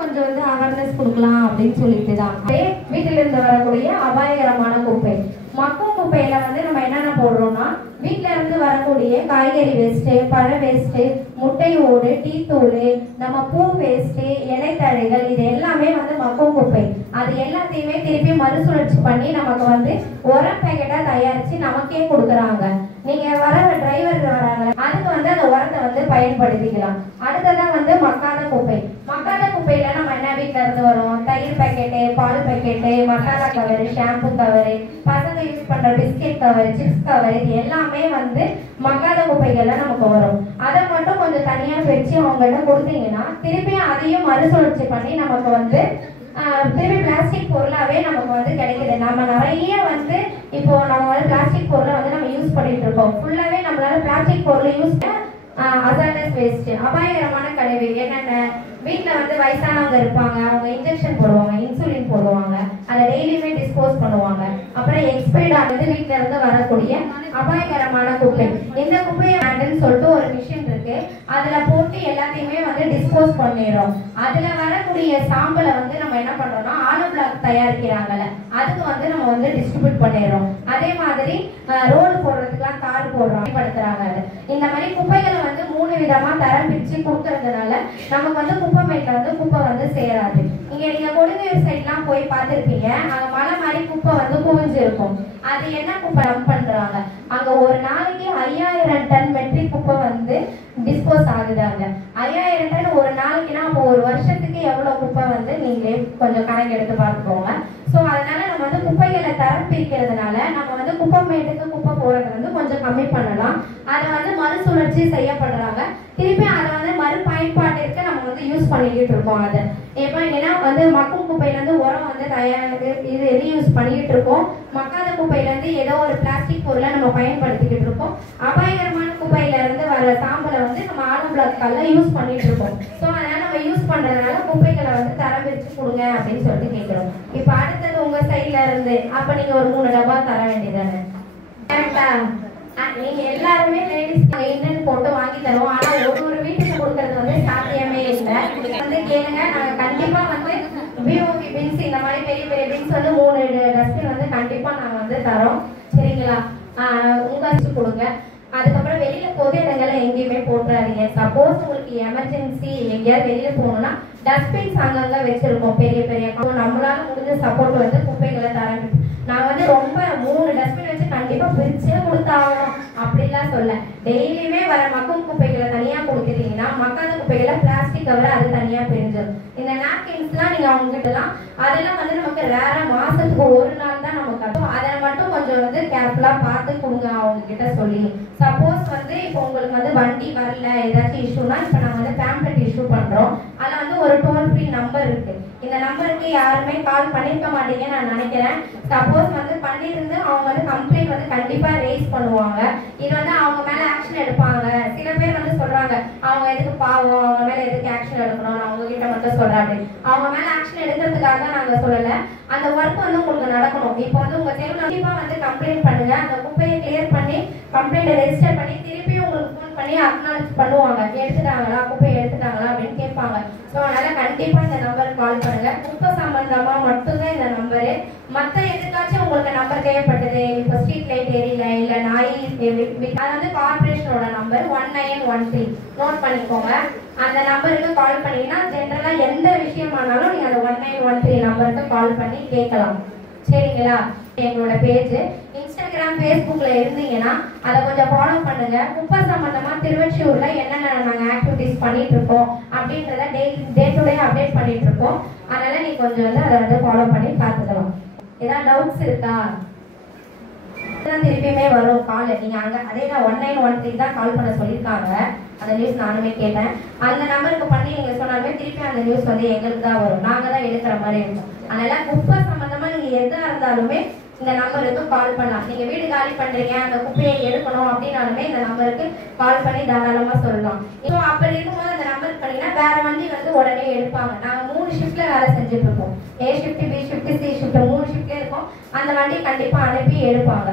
கொஞ்சம் வந்து அவேர்னஸ் கொடுக்கலாம் அப்படின்னு சொல்லிட்டு தான். வீட்டிலிருந்து வரக்கூடிய அபாயகரமான குப்பை. மக்கும் குப்பையில வந்து நம்ம என்னென்ன போடுறோம்னா, வீட்டுல இருந்து வரக்கூடிய காய்கறி வேஸ்ட்டு, பழ வேஸ்ட்டு, முட்டை ஓடு, டீ தூள், நம்ம பூ வேஸ்ட்டு, இலைத்தழைகள், இது எல்லாமே வந்து மக்கும் குப்பை. அது எல்லாத்தையுமே திருப்பி மறுசுழற்சி பண்ணி நமக்கு வந்து உரம் பேக்கெட்டா தயாரிச்சு நமக்கே கொடுக்குறாங்க. நீங்க வர டிரைவர் வராங்க, அதுக்கு வந்து அந்த உரத்தை வந்து பயன்படுத்திக்கலாம். அடுத்ததான் வந்து மக்காத குப்பை. மக்காத குப்பையில நம்ம என்ன வீட்டுல இருந்து வரும், தயிர் பேக்கெட்டு, பால் பேக்கெட்டு, மசாலா கவரு, ஷாம்பு கவரு, பசங்க யூஸ் பண்ற பிஸ்கெட் கவர், சிப்ஸ் கவர், இது எல்லாமே வந்து மக்காத குப்பைகள்ல நமக்கு வரும். அதை மட்டும் கொஞ்சம் தனியா பிரிச்சு அவங்கள்ட்ட கொடுத்தீங்கன்னா திருப்பி அதையும் மறுசுழற்சி பண்ணி நமக்கு வந்து திருப்பி பிளாஸ்டிக் பொருளாவே நமக்கு வந்து கிடைக்குது. நம்ம நிறைய வந்து இப்போ நம்ம வந்து பிளாஸ்டிக் பொருளை வந்து நம்ம யூஸ் பண்ணிட்டு இருக்கோம். ஃபுல்லாவே நம்மளால பிளாஸ்டிக் பொருளை யூஸ் அசால்டஸ் வேஸ்ட், அபாயகரமான கழிவு. என்னென்ன வீட்டில் வந்து வயசானவங்க இருப்பாங்க, அவங்க இன்ஜெக்ஷன் போடுவாங்க, இன்சுலின் போடுவாங்க, அதை டெய்லியுமே டிஸ்போஸ் பண்ணுவாங்க. அப்புறம் எக்ஸ்பைர்ட் ஆனது வீட்டில இருந்து வரக்கூடிய அபாயகரமான குப்பை. இந்த குப்பையை ஹேண்டில்னு சொல்லிட்டு ஒரு மிஷின் இருக்கு, அதுல போட்டு எல்லாத்தையுமே வந்து டிஸ்போஸ் பண்ணிடுறோம். அதுல வரக்கூடிய சாம்பலை வந்து நம்ம என்ன பண்றோம்னா, ஆலோ பிளாக் தயாரிக்கிறாங்கல்ல, அதுக்கு வந்து நம்ம வந்து டிஸ்ட்ரிபியூட் பண்ணிடுறோம். அதே மாதிரி ரோடு போடுறதுக்குலாம் கார் போடுறோம், பயன்படுத்துறாங்க. இந்த மாதிரி குப்பைகளை வந்து 3 விதமா தரம் பிரிச்சு கொடுக்கறதுனால நமக்கு வந்து குப்பை மேட்ல வந்து குப்பை வந்து சேராது. இங்க நீங்க கொடுங்கையூர் சைட்லாம் போய் பார்த்துருப்பீங்க, அங்க மலை மாதிரி குப்பை வந்து குவிஞ்சு இருக்கும். அது என்ன குப்பை டம்ப் பண்றாங்க, அங்க ஒரு நாளைக்கு 5000 டன் மெட்ரிக் குப்பை வந்து டிஸ்போஸ் ஆகுதாங்க. 5000 டன் ஒரு நாளைக்குன்னா அப்போ ஒரு வருஷத்துக்கு எவ்வளவு குப்பை வந்து நீங்களே கொஞ்சம் கணக்கு எடுத்து பார்த்துக்கோங்க. ஸோ அதனால நம்ம வந்து குப்பைகளை தரம் பிரிக்கிறதுனால நம்ம வந்து குப்பை மேட்டுக்கு குப்பை போறதை வந்து கொஞ்சம் கம்மி பண்ணலாம். அதை வந்து மறுசுழற்சி செய்யப்படுறாங்க. திருப்பி அதை வந்து மறு பயன்பாட்டிற்கு நம்ம வந்து யூஸ் பண்ணிக்கிட்டு இருக்கோம். அதை எப்போ ஏன்னா வந்து மக்கும் குப்பையிலேருந்து உரம் வந்து இது ரீயூஸ் பண்ணிக்கிட்டு இருக்கோம். மக்காத குப்பையிலேருந்து ஏதோ ஒரு பிளாஸ்டிக் பொருளை நம்ம பயன்படுத்திக்கிட்டு இருக்கோம். அபாயகரமான குப்பையிலேருந்து வர சாம்பலை வந்து நம்ம ஆலோ பிளாக் கல்ல யூஸ் பண்ணிட்டு இருக்கோம். ஸோ அதனால நம்ம யூஸ் பண்றதுனால குப்பைகளை வந்து தரம் பிரிச்சு கொடுங்க அப்படின்னு சொல்லிட்டு கேட்கிறோம். இப்போ அடுத்தது உங்க சைட்ல இருந்து அப்ப நீங்க ஒரு 3 டப்பா தர வேண்டியதானே, கரெக்டா? நீங்க எல்லாருமே லேடிஸ் என்னன்னு போட்டு வாங்கி தருவோம். ஆனா ஒரு வீட்டுக்கு கொடுக்கறது வந்து சாத்தியமே இல்லை. வந்து கேளுங்க, நாங்க கண்டிப்பா வந்து பிஓபி பின்ஸ் இந்த மாதிரி பெரிய பெரிய பின்ஸ் வந்து 3 டஸ்ட்பின் வந்து கண்டிப்பா நாங்க வந்து தரோம். சரிங்களா? உங்க கொடுங்க. அதுக்கப்புறம் வெளியில பொது இடங்களை எங்கேயுமே போட்டுறாதீங்க. சப்போஸ் உங்களுக்கு எமர்ஜென்சி எங்கேயாவது வெளியில போகணும்னா டஸ்ட்பின்ஸ் அங்கங்க வச்சிருக்கோம் பெரிய பெரிய. நம்மளால முடிஞ்ச சப்போர்ட் வந்து குப்பைகளை தர. நான் வந்து ரொம்ப 3 டஸ்ட்பின் வச்சு கண்டிப்பா பிரிச்சே கொடுத்தாகணும் அப்படிலாம் சொல்ல. டெய்லியுமே வர மக்கும் குப்பைகளை தனியா கொடுத்துட்டீங்கன்னா மக்காத குப்பைகளை பிளாஸ்டிக் கவர் அது தனியா பிரிஞ்சிடும். இந்த நாப்கின்ஸ்லாம் நீங்க அவங்க கிட்டலாம் அதெல்லாம் வந்து நமக்கு ரேரா மாசத்துக்கு ஒரு நாள் தான் நமக்கு கட்டும். அதை மட்டும் கொஞ்சம் வந்து கேர்ஃபுல்லா பார்த்து கொடுங்க அவங்க கிட்ட சொல்லி. சப்போஸ் வந்து இப்போ உங்களுக்கு வந்து வண்டி வரல ஏதாச்சும் இஷ்யூனா இப்போ நாங்கள் வந்து பேம்ப்ளெட் இஷ்யூ பண்றோம். அதில் வந்து ஒரு டோல் ஃப்ரீ நம்பர் இருக்கு. இந்த நம்பருக்கு யாருமே கால் பண்ணிருக்க மாட்டீங்கன்னு நான் நினைக்கிறேன். சப்போஸ் வந்து பண்ணிருந்து அவங்க வந்து கம்ப்ளைண்ட் வந்து கண்டிப்பா ரேஸ் பண்ணுவாங்க. இது வந்து அவங்க மேல ஆக்ஷன் எடுப்பாங்க. சில பேர் வந்து சொல்றாங்க அவங்க எதுக்கு பாவம், அவங்க மேல எதுக்கு ஆக்ஷன் எடுக்கணும், நான் உங்ககிட்ட மட்டும் சொல்றேன் அப்படின்னு. அவங்க மேல ஆக்ஷன் எடுக்கிறதுக்காக நாங்க சொல்லல, அந்த ஒர்க் வந்து உங்களுக்கு நடக்கணும். இப்போ வந்து உங்க தேவையில கண்டிப்பா வந்து கம்ப்ளைண்ட் பண்ணுங்க. அந்த குப்பையை கிளியர் பண்ணி கம்ப்ளைண்ட் ரெஜிஸ்டர் பண்ணி திருப்பி உங்களுக்கு ஃபோன் பண்ணி அக்னாலஜ் பண்ணுவாங்க, எடுத்துட்டாங்களா குப்பையை எடுத்துட்டாங்களா அப்படின்னு கேட்பாங்க. ஸோ அதனால கண்டிப்பா இந்த நம்பருக்கு கால் பண்ணுங்க. குப்பை சம்பந்தமா மட்டும்தான் இந்த நம்பரு. மற்ற எதுக்காச்சும் உங்களுக்கு நம்பர் தேவைப்பட்டது, இப்போ ஸ்ட்ரீட் லைட் எரியல இல்ல நாய், அது வந்து கார்பரேஷனோட நம்பர் 1913 நோட் பண்ணிக்கோங்க. அந்த நம்பருக்கு கால் பண்ணீங்கன்னா ஜென்ரலா எந்த விஷயமானாலும் நீங்க அந்த 1913 நம்பருக்கு கால் பண்ணி கேட்கலாம். சரிங்களா? எங்களோட பேஜ் இன்ஸ்டாகிராம் ஃபேஸ்புக்ல இருந்தீங்கன்னா அதை கொஞ்சம் ஃபாலோ பண்ணுங்க. குப்பை சம்பந்தமா திருவொற்றியூர்ல என்னென்ன நாங்க ஆக்டிவிட்டிஸ் பண்ணிட்டு இருக்கோம் அப்படின்றத டே டு டே அப்டேட் பண்ணிட்டு இருக்கோம். அதனால நீ கொஞ்சம் வந்து அதை வந்து ஃபாலோ பண்ணி பார்த்துக்கலாம். ஏதாவது டவுட்ஸ் இருக்கா? திருப்பியுமே வரும் கால். நீங்க அங்க அதே தான் 1913 தான் கால் பண்ண சொல்லியிருக்காங்க. அந்த நியூஸ் நானுமே கேட்டேன். அந்த நம்பருக்கு பண்ணி நீங்க சொன்னாலுமே திருப்பி அந்த நியூஸ் வந்து எங்களுக்கு தான் வரும். நாங்க தான் எடுக்கிற மாதிரி இருக்கும். அதனால குப்பை சம்பந்தமா நீங்க எதா இருந்தாலுமே இந்த நம்பருக்கு கால் பண்ணலாம். நீங்க வீடு காலி பண்றீங்க, அந்த குப்பையை எடுக்கணும் அப்படின்னாலுமே இந்த நம்பருக்கு கால் பண்ணி தாராளமா சொல்லலாம். இப்போ அப்படி இருக்கும்போது அந்த நம்பருக்கு பண்ணீங்கன்னா வேற வண்டி வந்து உடனே எடுப்பாங்க. நாங்க 3 ஷிஃப்ட்ல வேலை செஞ்சுட்டு இருக்கோம். A shift, B shift, C shift 3 ஷிஃப்ட்ல இருக்கோம். அந்த வண்டியை கண்டிப்பா அனுப்பி எடுப்பாங்க.